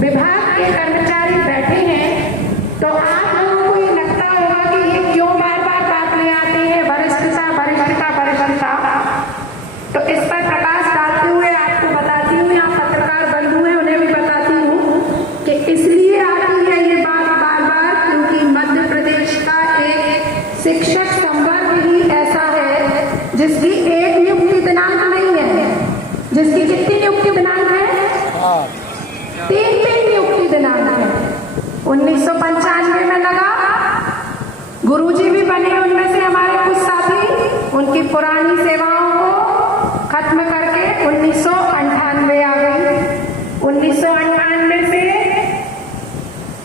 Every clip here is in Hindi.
विभाग के कर्मचारी बैठे हैं, तो आप लोगों को ये लगता होगा कि ये क्यों बार बार बात ले आते हैं वरिष्ठता वरिष्ठता वरिष्ठता। तो इस पर प्रकाश डालते हुए आपको बताती हूँ, यहाँ पत्रकार बंधु हैं उन्हें भी बताती हूँ कि इसलिए आती है ये बात बार बार क्योंकि मध्य प्रदेश का एक शिक्षक संवर्ग ही ऐसा है जिसकी एक नियुक्ति दिनांक नहीं है। जिसकी कितनी नियुक्ति दिनांक है? 3 नियुक्ति दिनांक है। 1995 में लगा, गुरुजी भी बने उनमें से हमारे कुछ साथी, उनकी पुरानी सेवाओं को खत्म करके 1998 आ गई। 1998 से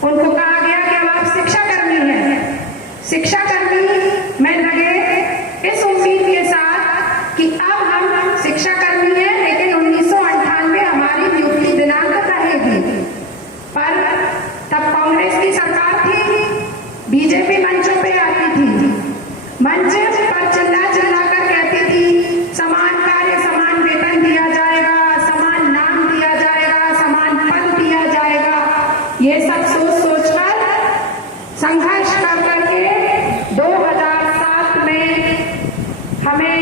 उनको कहा गया कि अब आप शिक्षाकर्मी हैं। शिक्षाकर्मी में लगे इस उम्मीद के साथ कि अब हम शिक्षाकर्मी हैं, लेकिन 1998 हमारी नियुक्ति दिनांक रहेगी। पर तब कांग्रेस की सरकार थी, बीजेपी मंचों पे आती थी, मंच पर चिल्ला चिल्ला कर कहती थी समान कार्य समान वेतन दिया जाएगा, समान नाम दिया जाएगा, समान पद दिया जाएगा। ये सब सोच सोचकर संघर्ष कर करके 2007 में हमें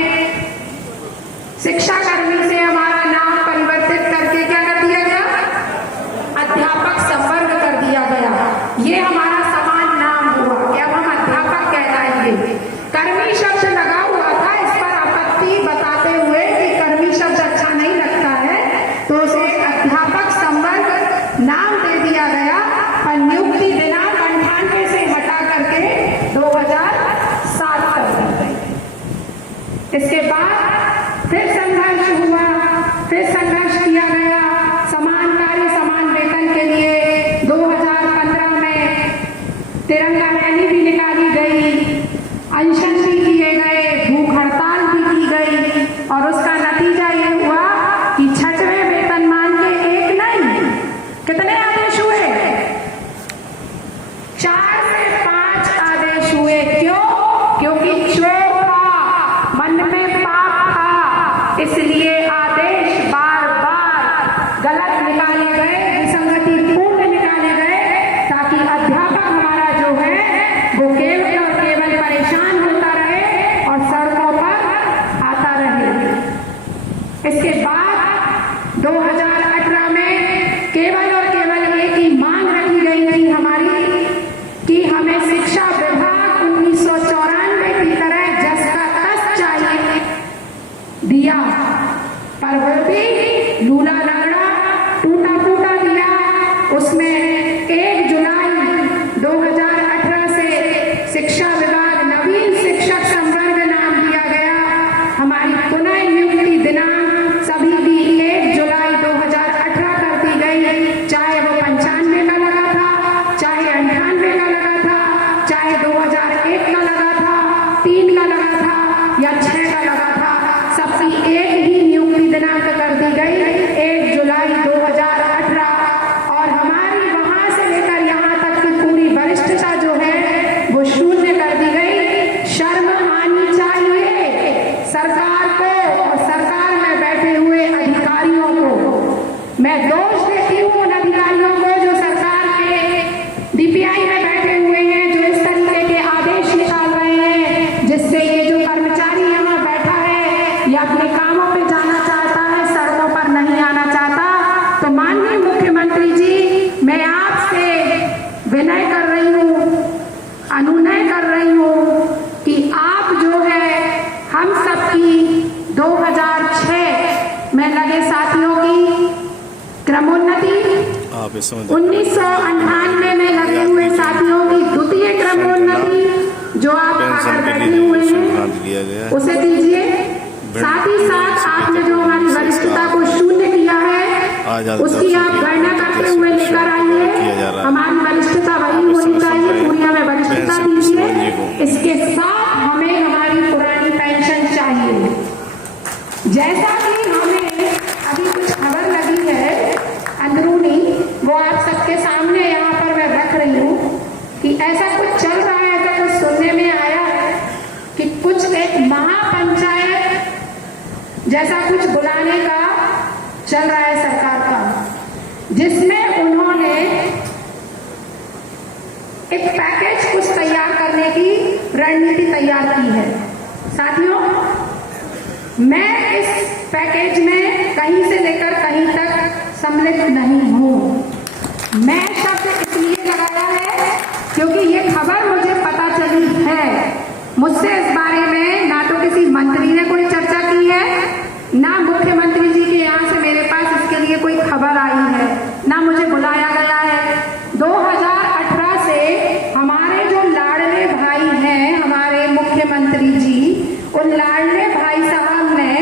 शिक्षाकर्मी से हमारा नाम परिवर्तित करके क्या कर दिया गया? अध्यापक संवर्ग कर दिया गया। ये हमारा समान नाम हुआ कि अब हम अध्यापक कहलाएंगे। कर्मी शब्द लगा हुआ था, इस पर आपत्ति बताते हुए कि कर्मी शब्द अच्छा नहीं लगता है, तो उसे अध्यापक संवर्ग नाम दे दिया गया। और नियुक्ति दिनांक 98 से हटा करके 2007 कर दी गई। इसके बाद फिर संघर्ष हुआ, फिर संघर्ष किया गया समान कार्य समान वेतन के लिए। 2015 में तिरंगा रैली भी निकाली गई, अनशन भी किए गए, भूख हड़ताल भी की गई, और उसका नतीजा ये हुआ कि 6वें वेतनमान के एक नहीं, कितने आदेश हुए? 4 से 5 आदेश हुए। क्यों? क्योंकि क्षोभ था, मन में पाप था, इसलिए आदेश बार बार गलत निकाले गए, विसंगतिपूर्ण निकाले गए, ताकि अध्यापक हमारा जो है वो केवल और केवल परेशान होता रहे और सड़कों पर आता रहे। इसके बाद 2018 में केवल और केवल एक ही मांग रखी गई थी हमारी कि हमें शिक्षा विभाग 1994 की तरह जस का तस चाहिए, दिया, पर वो भी लूला लंगड़ा टूटा फूटा दिया। उसमें 1 जुलाई 2018 से शिक्षा विभाग नवीन शिक्षक संवर्ग नाम दिया गया। हमारी पुनः नियुक्ति दिनांक सभी की 1 जुलाई 2018 कर दी गई, चाहे वो 95 का लगा था, चाहे 98 का लगा था, चाहे 2001 का लगा था, 3 का लगा था या 6 का लगा था, सबकी एक ही नियुक्ति दिनांक कर दी गई 1 जुलाई 2018। और हमारी वहां से लेकर यहाँ तक की पूरी वरिष्ठता जो है वो शून्य कर दी गई। शर्म आनी चाहिए सरकार को और सरकार में बैठे हुए अधिकारियों को। मैं दोष देती हूँ उन अधिकारियों को जो सरकार के डीपीआई में बैठे हुए हैं, जो इस तरीके के आदेश निकाल रहे हैं जिससे ये जो कर्मचारी यहाँ बैठा है ये अपने कामों पे जाना चाहता है, सड़कों पर नहीं आना चाहता। तो माननीय मुख्यमंत्री जी, मैं आपसे विनय कर रही हूँ, अनुनय कर रही हूँ कि आप जो है हम सबकी 2006 में लगे साथियों की क्रमोन्नति, 1998 में लगे हुए साथियों की द्वितीय क्रमोन्नति जो आप आकर बैठे हुए हैं उसे दीजिए। साथ ही साथ आपने जो हमारी वरिष्ठता को शून्य किया है उसकी आप गणना करते हुए लेकर आइए। हमारी वरिष्ठता वही होनी चाहिए, पूरी हमें वरिष्ठता दीजिए। इसके साथ हमें हमारी पुरानी पेंशन चाहिए। जैसा कि हमें अभी कुछ खबर लगी है अंदरूनी, वो आप सबके सामने यहाँ पर मैं रख रही हूँ कि ऐसा कुछ चल रहा है, ऐसा कुछ सुनने में आया है कि कुछ एक महापंचायत जैसा कुछ बुलाने का चल रहा है सरकार का, जिसमें उन्होंने एक पैकेज कुछ तैयार करने की रणनीति तैयार की है। साथियों, मैं इस पैकेज में कहीं से लेकर कहीं तक सम्मिलित नहीं हूं। मैं शब्द इसलिए लगाया है क्योंकि ये खबर मुझे पता चली है। मुझसे इस बारे में ना तो किसी मंत्री ने कोई चर्चा की है, ना मुख्यमंत्री जी के यहाँ से मेरे पास इसके लिए कोई खबर आई है, ना मुझे बुलाया गया है। 2018 से हमारे जो लाडले भाई हैं, हमारे मुख्यमंत्री जी, उन लाडले भाई साहब ने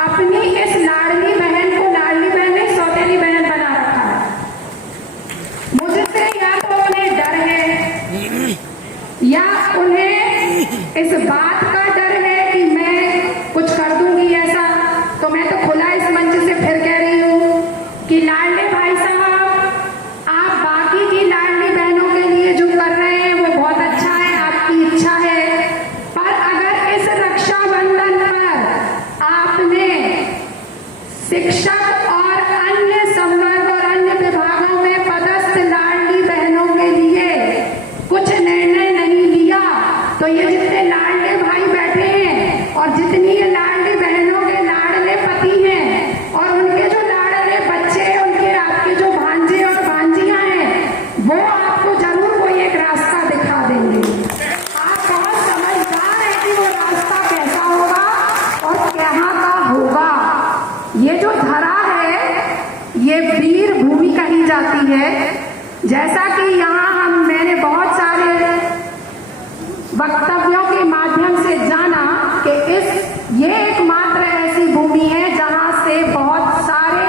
अपनी इस लाडली बहन को, लाडली बहन ने सौतेली बहन बना रखा है। मुझसे या तो उन्हें डर है या उन्हें इस बात का डर है कि मैं कुछ कर दूंगी ऐसा। तो मैं तो खुला इस मंच से फिर कह रही हूं कि लाडले भाई साहब, आप बाकी की लाडली बहनों के लिए जो कर रहे हैं वो बहुत अच्छा है, आपकी इच्छा है, पर अगर इस रक्षाबंधन पर आपने शिक्षक और अन्य संवर्ग और अन्य विभागों में पदस्थ लाडली बहनों के लिए कुछ निर्णय नहीं लिया, तो ये जितने लाडले भाई बैठे हैं और जितनी ये लाडली बहनों के लाडले पति हैं और उनके जो लाडले बच्चे, उनके आपके जो भांजे और भांजियां हैं, वो आपको जरूर कोई एक रास्ता दिखा देंगे। आप बहुत समझदार हैं कि वो रास्ता कैसा होगा और कहाँ का होगा। ये जो धरा है ये वीर भूमि कही जाती है। जैसा कि यहाँ मैंने बहुत सारे वक्तव्यों के माध्यम से जाना कि ये एकमात्र ऐसी भूमि है जहां से बहुत सारे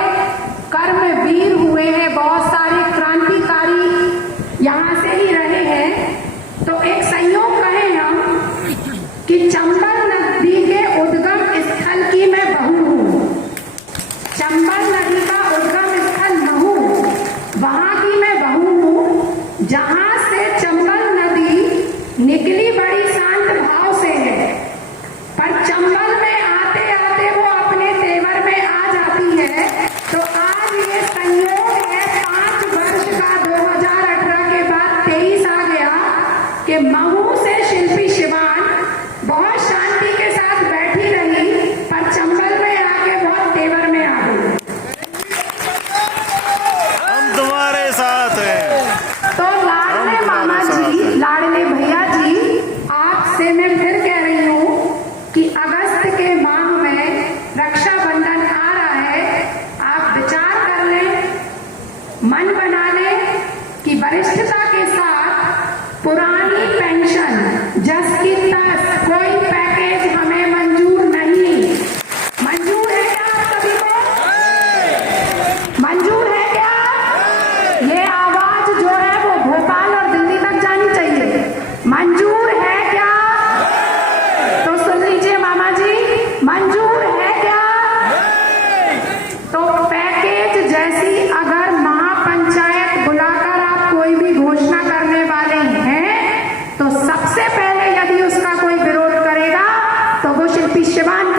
कर्मवीर हुए हैं, बहुत सारे क्रांतिकारी यहां से ही रहे हैं। तो एक संयोग कहें हम कि चंबल नदी के उद्गम स्थल की मैं बहू हूं। चंबल नदी का उद्गम स्थल महू, वहां की मैं बहू हूं, जहां से चंबल नदी निकली बड़ी शांत भाव से है, पर चंबल में आते आते वो अपने तेवर में आ जाती है। तो आज ये संयोग है 5 वर्ष का, 2018 के बाद 23 आ गया कि महू से शिल्पी शिवान बहुत शांति के साथ बैठी रही, पर चंबल में आके बहुत तेवर में आ गई। हम तुम्हारे साथ हैं। तो लाडले मामा जी, लाडले भैया जी, आपसे मैं फिर कह रही हूँ कि अगस्त के माह में रक्षाबंधन आ रहा है। आप विचार कर लें, मन बना लें कि वरिष्ठता के साथ पुरानी पेंशन जस की तस कोई पैकेज हमें मंजूर नहीं। मंजूर है क्या आप सभी को? मंजूर है क्या? ये आवाज जो है वो भोपाल और दिल्ली तक जानी चाहिए। मंजूर है क्या? तो सुन लीजिए मामा जी, मंजूर है क्या? तो पैकेज जैसी अगर महापंचायत बुलाकर आप कोई भी घोषणा करने वाले हैं, तो सबसे पहले यदि उसका कोई विरोध करेगा तो वो शिल्पी शिवान